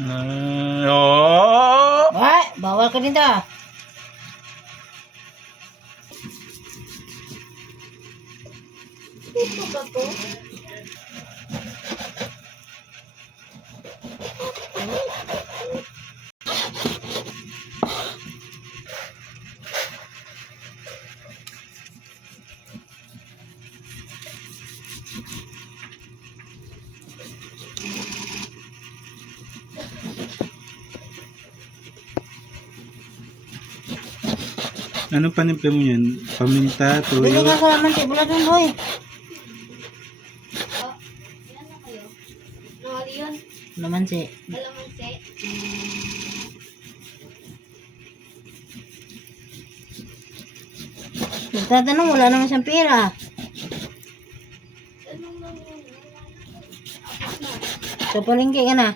Oh! Ay, bawal ka dito. Ito ba to? Anong panimpla mo yan? Paminta, Bili toyo? ka ko naman si Buladon, boy. Oh, ilan na kayo? Nawali yun? Naman si. Kalamansi? Nagtatanong, wala naman siyang pera. Tanong lang yun. Sa palengke ka na.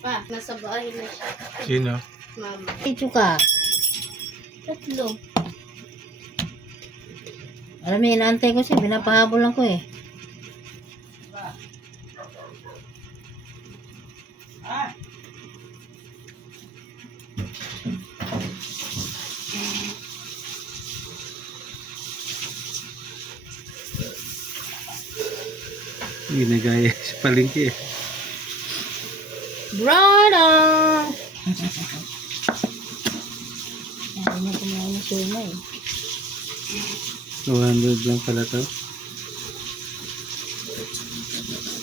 Pa, nasa bahay na siya. Sino? Mama. Ito ka. Tatlo. Alam mo, inaantay ko siya. Pinapahabol lang ko eh. Ginagaya sa palengke. Brother! Ayaw niya kumain ng suma eh. 200 lang pala to.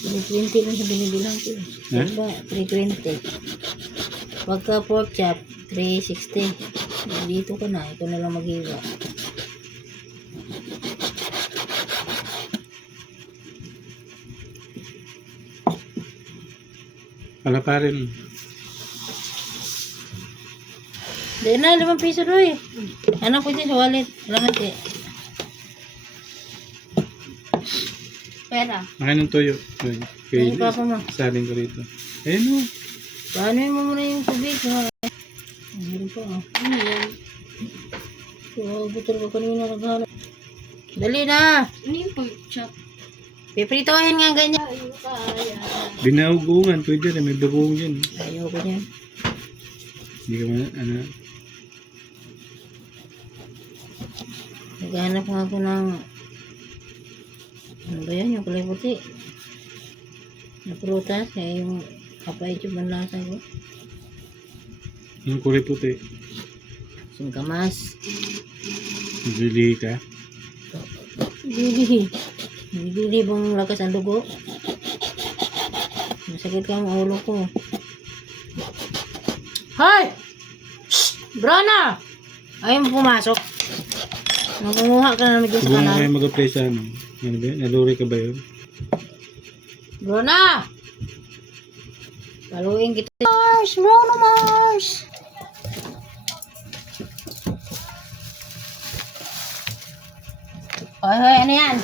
320 lang sa binibilang ko eh. Eh? Diba? 320. Pagka pork chop, 360. Dito ka na. Ito na lang mag-iwa. Pala pa rin. Dahil na, 5 piso doy. Ano po dyan sa wallet? Salamat eh. Pera. Akin ng toyo. Ay, Ay, papa mo. saling ko rito. Ayun o. Paano mo muna yung tubig? Meron pa ah. Ano yan? So, butol ko kanina naghanap. Dali na! Ano yung pork chop? Pipritohin nga ganyan. Ayaw kaya. Binaugungan. Pwede rin. May bagong yan. Ayaw ko niyan. Hindi ka man, ano. Naghanap nga ako ng ano ba yan? Yung kulay puti. Na prutas. Kaya yung kapay yung manlasa ko. Yung kulay puti. Singkamas. Naglilihi ka. Bili. Bili bang lakas ang dugo. Masakit ka ang ulo ko. Hoy! Shh! Brana! Ayaw mo pumasok. Magunguha ka na medyo sa Huwag na kayo kanan. mag-apply sa ano. Ano ba yun? Naluri ka ba yun? Brana! Paluin kita. Mars! Brona Mars! Hoy, hoy, ano yan?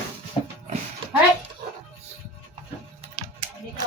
Hoy! Dito.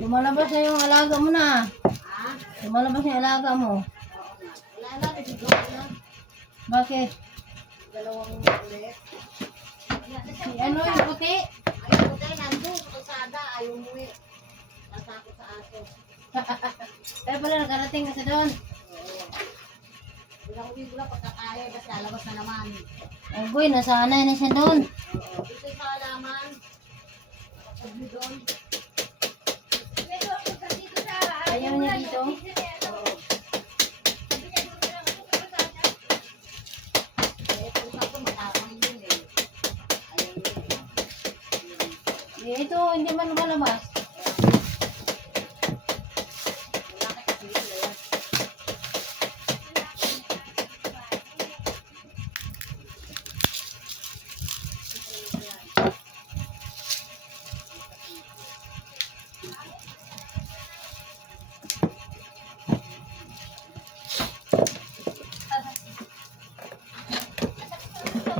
Lumalabas na yung alaga mo na. Lumalabas na yung alaga mo. Wala na, nagigil na. Bakit? Dalawang ulit. Si ano yung puti? Ayaw ko tayo, nandun sa kalsada. Ayaw umuwi. Natakot sa aso. Kaya pala nakarating ka sa doon. Wala ko bigla pagkakaya, kasi lalabas na naman. Ay boy, nasanay na siya doon. Dito yung halaman. Pagbi doon. Ayaw niya dito. Eh, kung saan ko matapang yun eh. Ayaw yun. Ito, hindi man lumalabas. Wala ka kasi dito eh.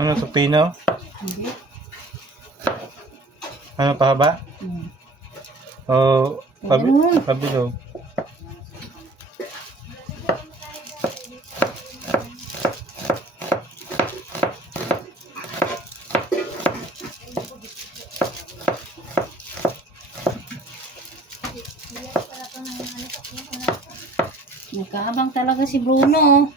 Ano to, pinaw? Hindi. Ano, pahaba? O, Ganun. pabilog? Nagkaabang talaga si Bruno.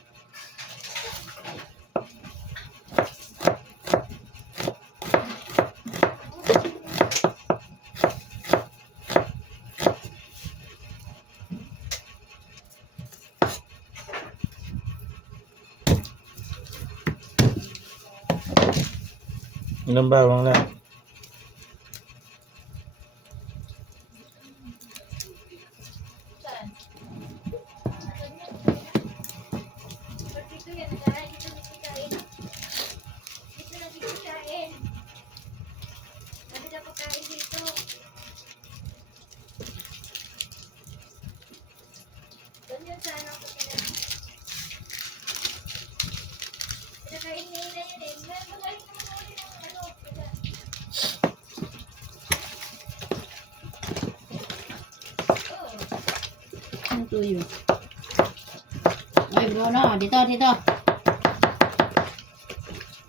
Ilang bawang lang? Ano tuyo? Ay, Bruno, dito, dito.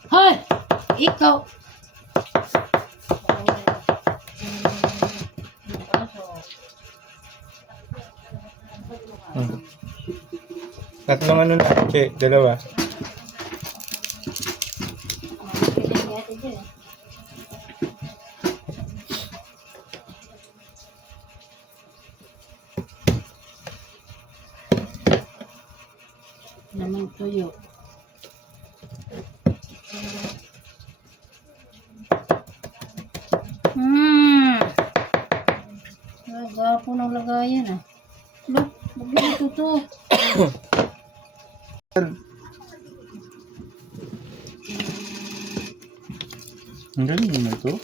Hoy! Ikaw! Tatlong ano na? Che, dalawa. Namang tuyo. Gapo ng lagayan ah. Look, magluluto to. Ang galing mo na ito.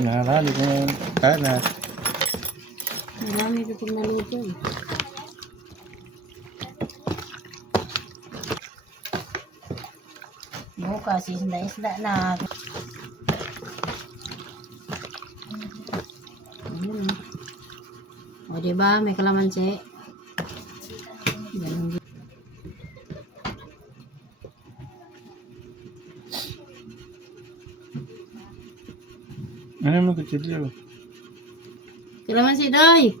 Nakalali ko ng kalat. Marami ko pag naluto eh. Bukas, isda-isda na. Ayun eh. O diba, may kalamansi. Ganun din. Ano mo kutsilyo? Kalamansi, doy!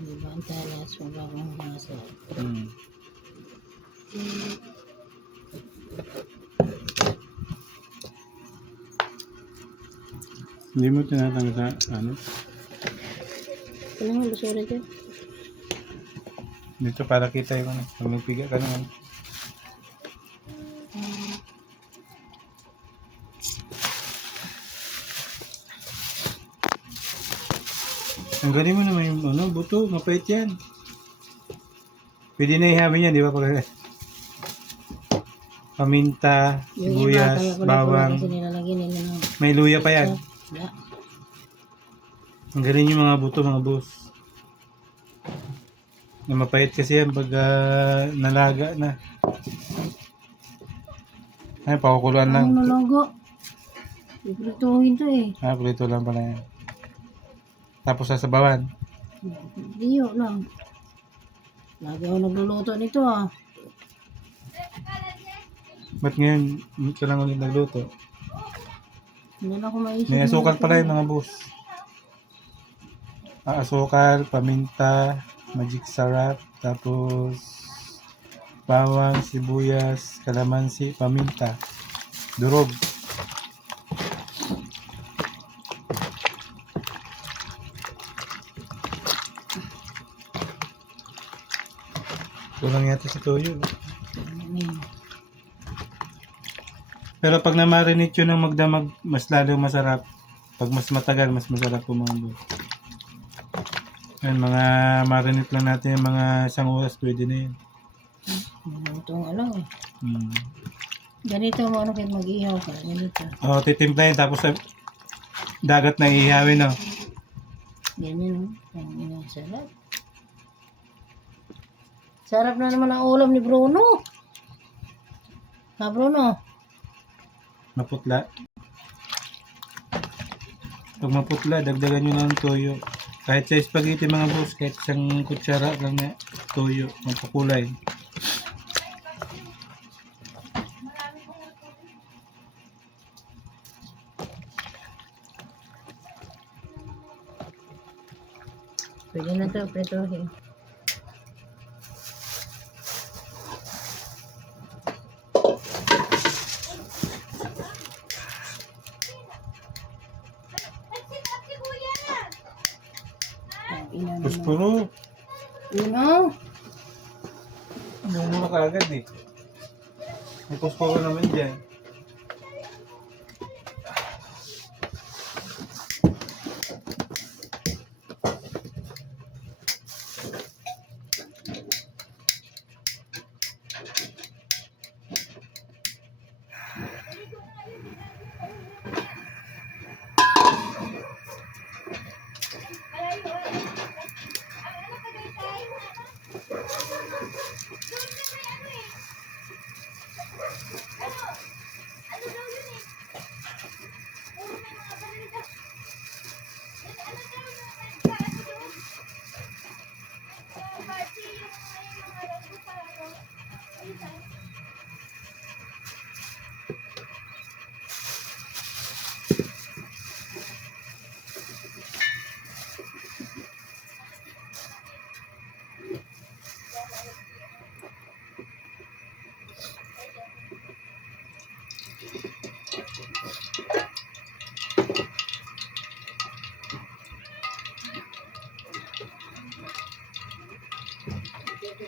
Diba, ang talas, mababang masa. Hindi mo tinatanggal sa ano? Kailangan basura dyan. Dito para kita yung ano. Pag nagpiga ka naman. Ang galing mo naman yung ano, buto. Mapait yan. Pwede na ihamin yan, di ba? Pag paminta, Yung iba, sibuyas, kaya ko na bawang. kasi nilalagyan nila ng... May luya pa yan. Yeah. Ang galing yung mga buto, mga boss. Na mapait kasi yan pag nalaga na. Ay, pakukuluan lang. Ang nalogo. Iprituhin to eh. Prito lang pala yan. Tapos sasabawan. Diyo lang. Lagi ako nagluluto nito ah. Ba't ngayon, ito lang ulit nagluto? Hindi na ako maisip. May asukal pala yung mga boss. Asukal, paminta, magic sarap, tapos bawang, sibuyas, kalamansi, paminta, durog. Kulang yata sa toyo. Pero pag na-marinate yun ng magdamag, mas lalo masarap. Pag mas matagal, mas masarap po mga boss. Yan, mga marinate lang natin yung mga isang oras, pwede na yun. Ito nga lang eh. Hmm. Ganito mo ano kahit mag-ihaw ka. Ganito. Titimplahin tapos sa dagat na ihawin, no? Ganyan. Ang sarap. Sarap na naman ang ulam ni Bruno. Ha, Bruno? Maputla. Pag maputla, dagdagan nyo ng toyo. Kahit sa spaghetti mga boss, kahit isang kutsara lang na toyo, mapakulay. Pwede na ito, prituhin. Puspuro. Ino? Mumura ka agad eh. May puspuro naman dyan.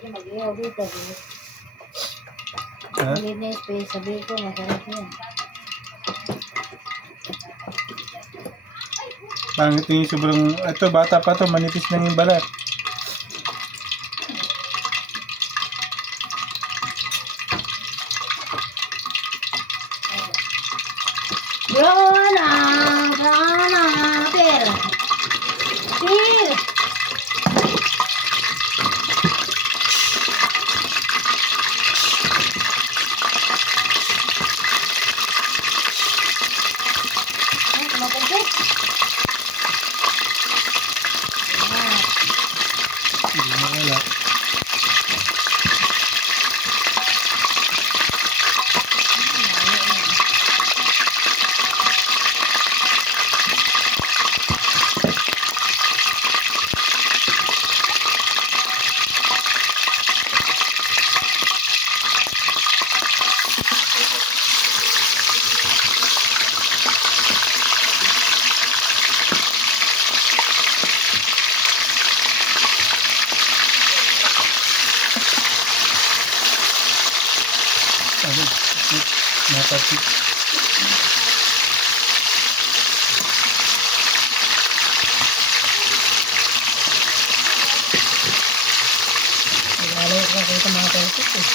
Mag-ihaw dito. Ha? Malit na yung space. Sabi ko, masarap yan. Pangit yung sobrang, ito bata pa to, manipis na yung balat. Brona! Brona! Per! Per! Ay, kumapuntik. Hindi na wala. Ano? Napapit. Lalo ko kayo sa mga pelsos eh.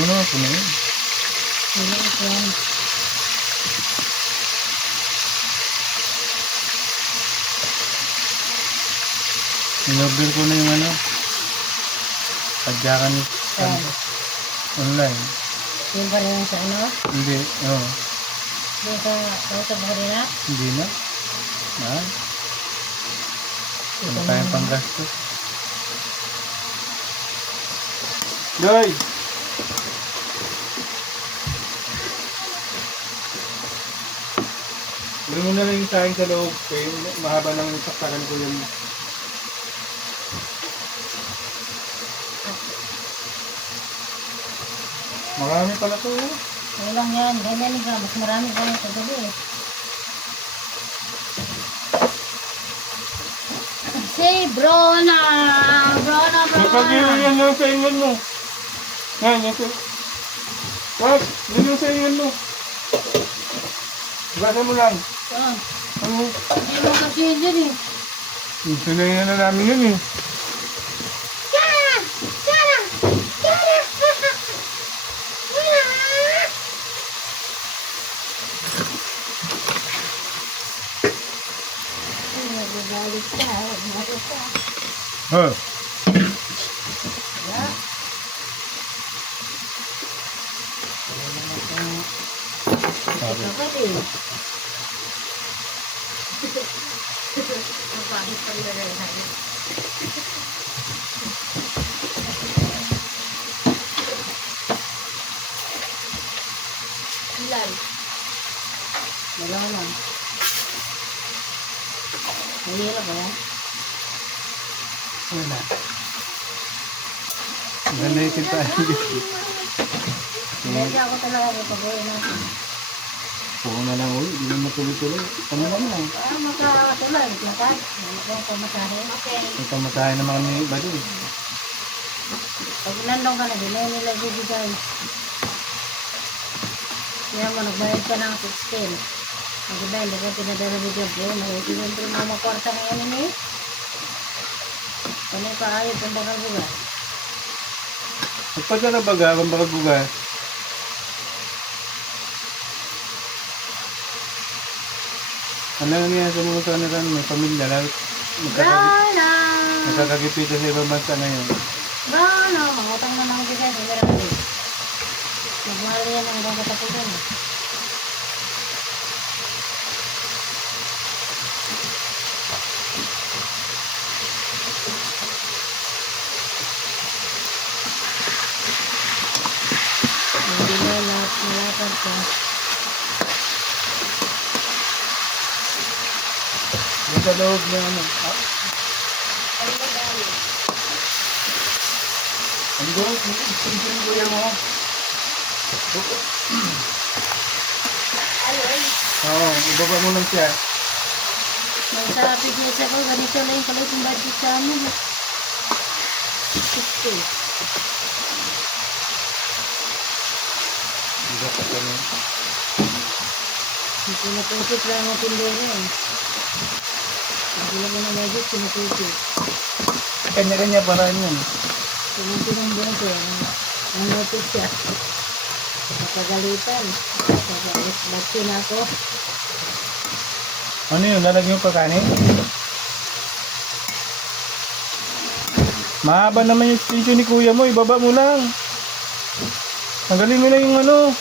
Ano ito na yun? Wala ito yan. In-order ko na yung ano. Padyakan Saan? online. Yung pa rin sa ano? Hindi, oo. Doon sa Marina? Hindi na. Ah, ano tayong panggastos? Joy! Gawin mo na lang yung saing sa loob. Kaya mahaba lang yung saksakan ko yun. Marami pala to. Walang yan. Ganyan ka. Mas marami pa rin sa gabi eh. Si Brona! Brona! Napag-iwan yan lang sa ingan mo. Yan, yan. Wag, yun yung sa ingan mo. Basa mo lang. Ah, Ano? hindi mo kasi dyan eh. Sinayin na namin yun eh. Ay, nagagalit ka. Nagagalit ka. Huh. Yeah. Sabi. Ito pwede. Ang pangit pa rin na rin. Ilan? Dalawa lang. Mahirap ba yan? Wala. Ganda yung kintaan dito. Hindi ako talaga kapag-uwi natin. Puko na lang ulit. Hindi na matuloy-tuloy. Ano na lang. Ah, magkakatuloy. Lakad. Ano ko masahe? Okay. May pamatahin ng mga may iba dun. Pag nandong ka na, di na nila bibigay. Kaya mo, nagbayad ka ng 16. Mag-iba, hindi ka pinadala bigyan po. Nag-ibigyan po mga makwarta ngayon ini. Kano ka ayot ang bakal buga? Pagpad na baga, kung baka gugas. Ano lang yan sa mga kanila, may pamilya, lalo Brana! nakakagipita sa ibang bansa ngayon. Brana! Mangutang na mga bigay. Hindi na kami. Magmahal yan ang ibang katapusan. Hindi na lahat malapad ko. Yung sa loob niya, ano, ang doon, yung kuya mo. Oo, ibaba mo lang siya. May sa fitness ako, ganito lang yung kalit yung budget sa amin. 60. Iba pa kami. Pinapusip lang ang tindero eh. Hindi lang mo na medyo pinapusip. Kanya-kanya paraan yan. Pinapusip ng buwan ko. Ang notice siya. Napagalitan. Baksin ako. Ano yun? Lalagyan mo pa kanin? Mahaba naman yung extension ni kuya mo. Ibaba mo lang. Tanggalin mo na yung ano.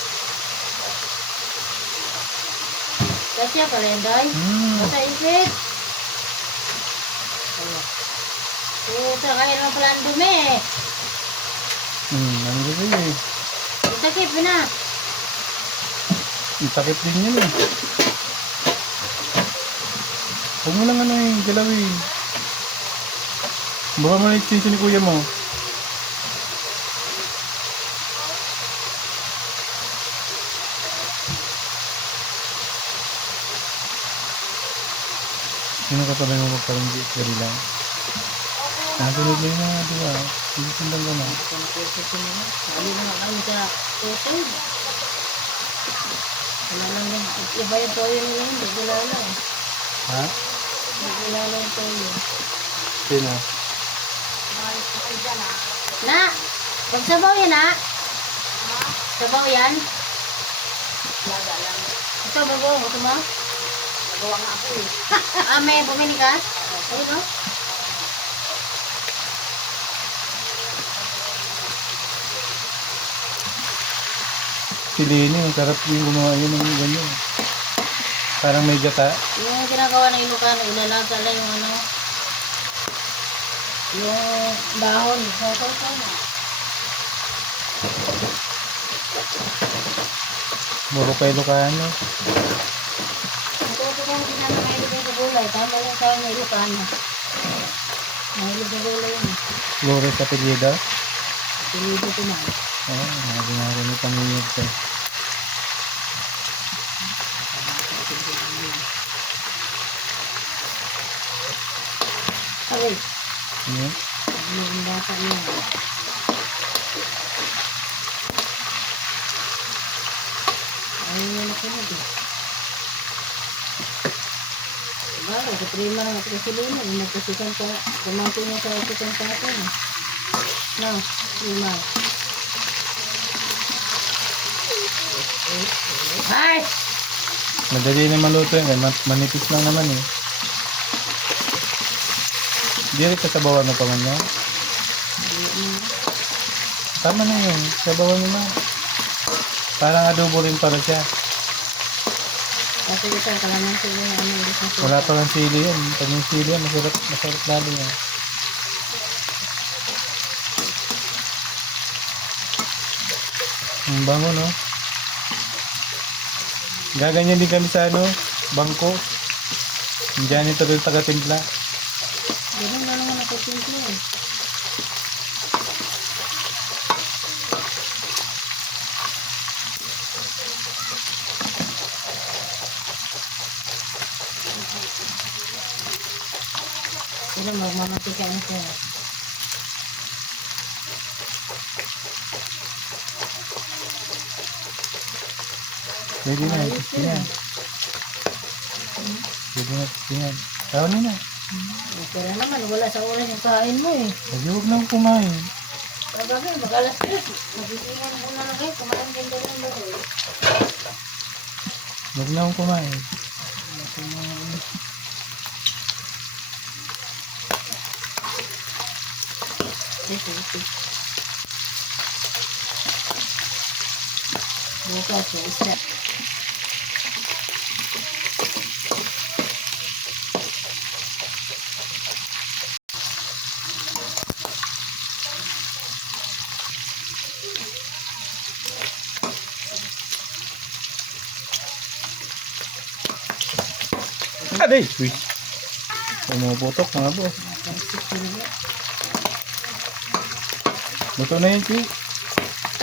Kasi pala yun, Day. Basta isip. Puta, kaya naman pala ang dumi eh. Ano ba yun eh? Itakip na. Ang takip din yan eh. Huwag mo lang ano eh, galawin. Baba mo na yung extension ni kuya mo. Sino ka pala mo magparanggi? Dari lang. Nasunod na yun mga diba? Hindi sundang ka na. Sabi na nga kami sa tutod. Wala lang din. Iba yung toyo nila yun. Nagulala eh. Ha? Nagulala yung toyo. Sino? Na! Pagsabaw yan ha! Sabaw yan. Laga lang. Ito, bago. Gusto mo? Nagawa nga ako eh. May bumili ka? Ayun, no? Si Lenny, ang sarap yung gumawa yun ng ganyan. Parang may gata. Yung ginagawa ng Ilocano, ilalaga lang yung ano, yung dahon. Sasaw na. Muro kay Lucano. Ito kung ginagawa mahilig yung sa gulay. Tama lang tayo ng Ilocano. Mahilig yung gulay yun. Flores sa apelyido. Pilido ko na. Oo, narinig kami ito. Ay, Ano? yung bata niya. Ayun yung nakinig eh. Bago, sa prima na natin si Lino. Nagkasikan pa. Kumangkin niya sa kasikan pa ito. No, prima. Ay! Madali na maluto yan. Manipis lang naman eh. Di rin kasabawan mo pa man yan. Tama na yun. Sabawan mo na. Parang adobo rin pala siya. Kasi ito, kalaman sila yung ano. Wala pa lang sili yan. Pag yung sili yan, masarap lalo yan. Ang bango, no? Gaganyan din kami sa ano, bangko. Yung janitor yung taga-timpla. Ganun na naman ako simple eh. Sila magmamatika na siya. Pwede na, gusto yan. Pwede na, gusto yan. Tawag na na. Kaya naman, wala sa oras yung kain mo eh. Huwag lang kumain. Sabagay, mag-alas 3. Magisingan muna na kayo. Kumain din doon ang bago eh. Huwag lang kumain. Bukas yung isda. Aday! Uy! Pumuputok mga boss. Luto na yun, Chi.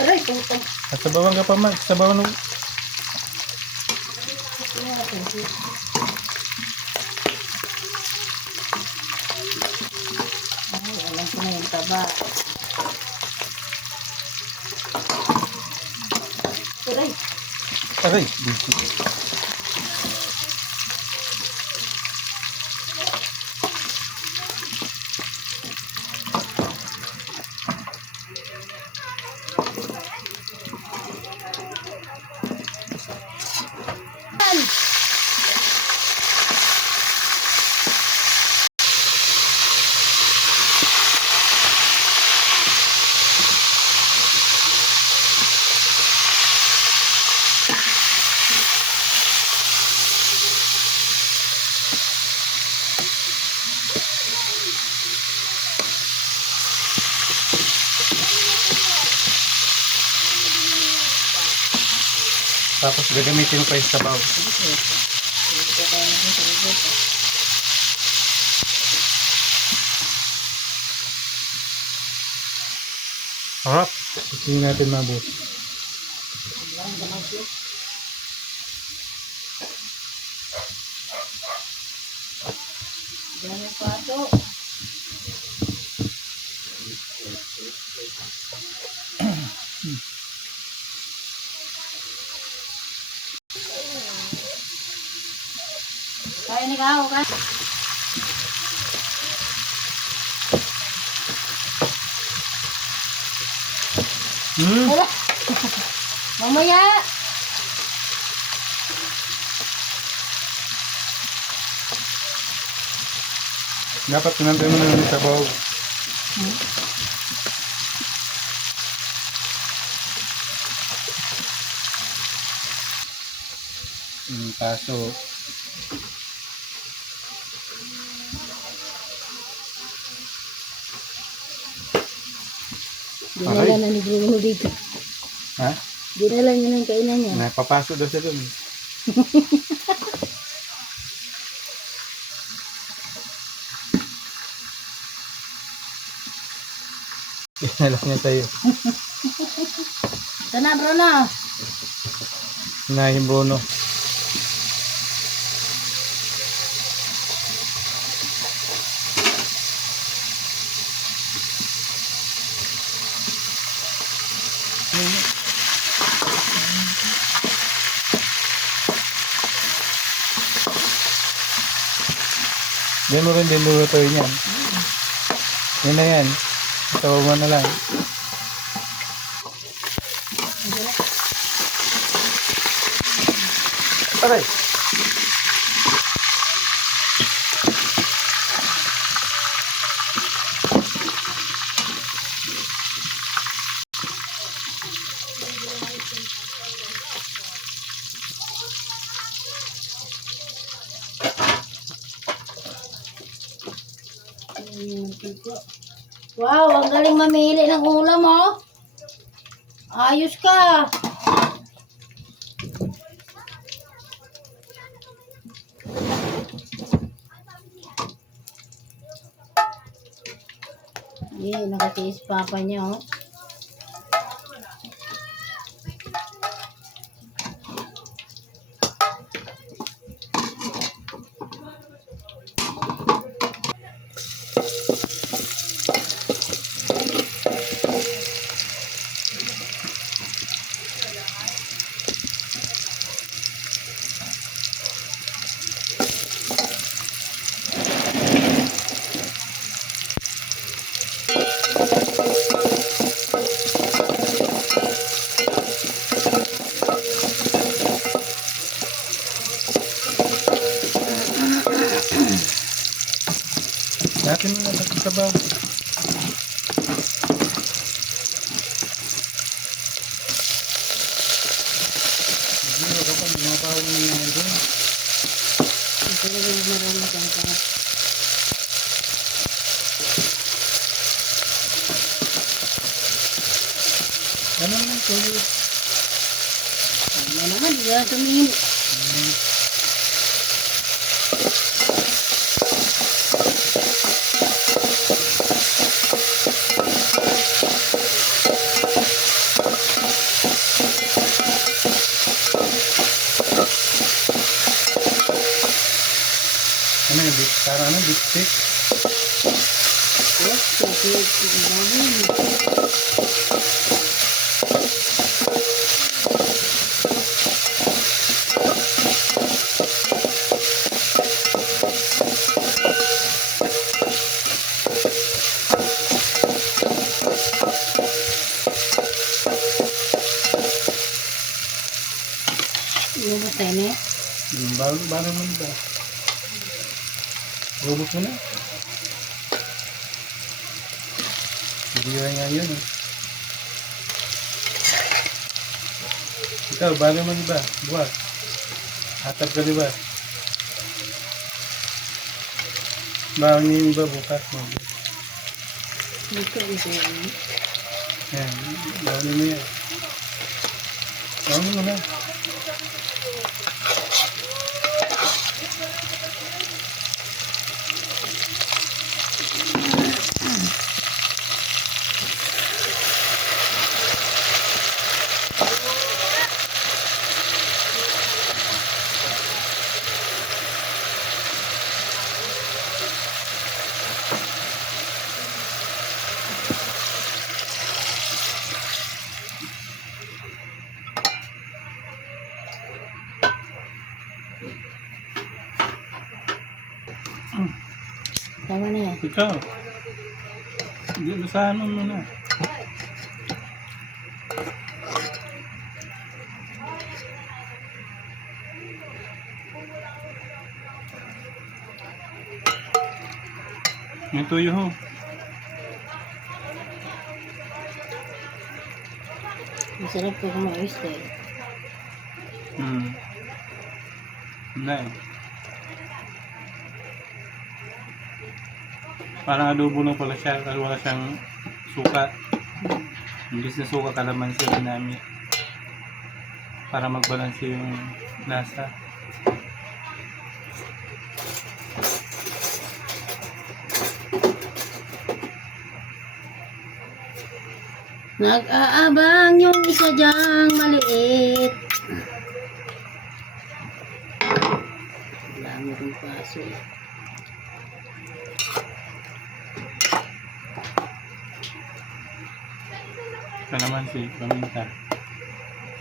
Aray, putang. At sabawan ka pa, Mag. Sabawan mo. Ay, alam ko na yung taba. Aray. Aray! Busy. Tapos gagamitin mo pa yung sabaw. Harap. Tingnan natin mga boss. Ganyan pato. Kaya ni Kao ka? Hmm? Wala. Mamaya! Dapat pinantay mo na yung sabaw. Paso. Dinala na ni Bruno dito. Ha? Dinala niya na yung kainan niya. Napapaso daw siya dun. Pinalak niya sa'yo. Ito na, Bruno. Hinahin Bruno. Diyan mo rin din lulutuin yan. Yan na yan. Tawag mo na lang. Aray! Wow, ang galing mamili ng ulam, oh. Ayos ka. Nakatiis papa niya, oh. Natin mo na sa sabaw. Hindi ka pa mababaw mo yan doon. Ito na yung marami kang kahit. Ganun lang tuyo. Ano naman, di ka tumingin. Ano yung beef? Para ano? Beef stick? Yes, kasi dami. Ano ba tayo niya? Bago mo ba? Ubus mo na. Hindi nga yun eh. Ikaw, bago mo ba? Buwag. Hatap ka diba? Bago niyo yung iba bukas mo. Ito. Yan, bago niyo yan. Bago mo na. Tama na yan. Ikaw. Hindi, basahan mo muna. Yung tuyo ho. Masarap pag mga oyster. Na eh. Parang adobo lang pala siya kasi wala siyang suka. Imbis na suka, kalamansi ginamit. Para magbalanse yung lasa. Nag-aabang yung isa diyang maliit. Wala mo rin paso. Kalamansi, paminta.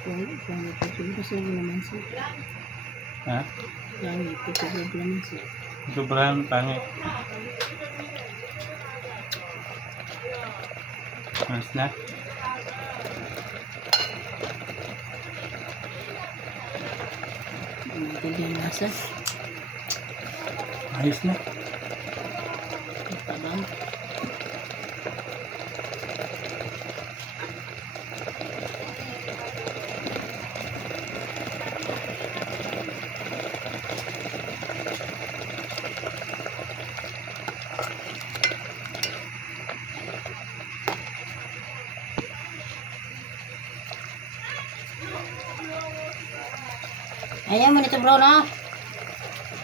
Pangit po siguro sa naman siya. Ha? Pangit po siguro naman siya. Sobrang pangit. Mas na? Ito yung nasa. Ayos na. Tabang. Ayan mo nito bro na.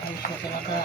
Ayos na talaga.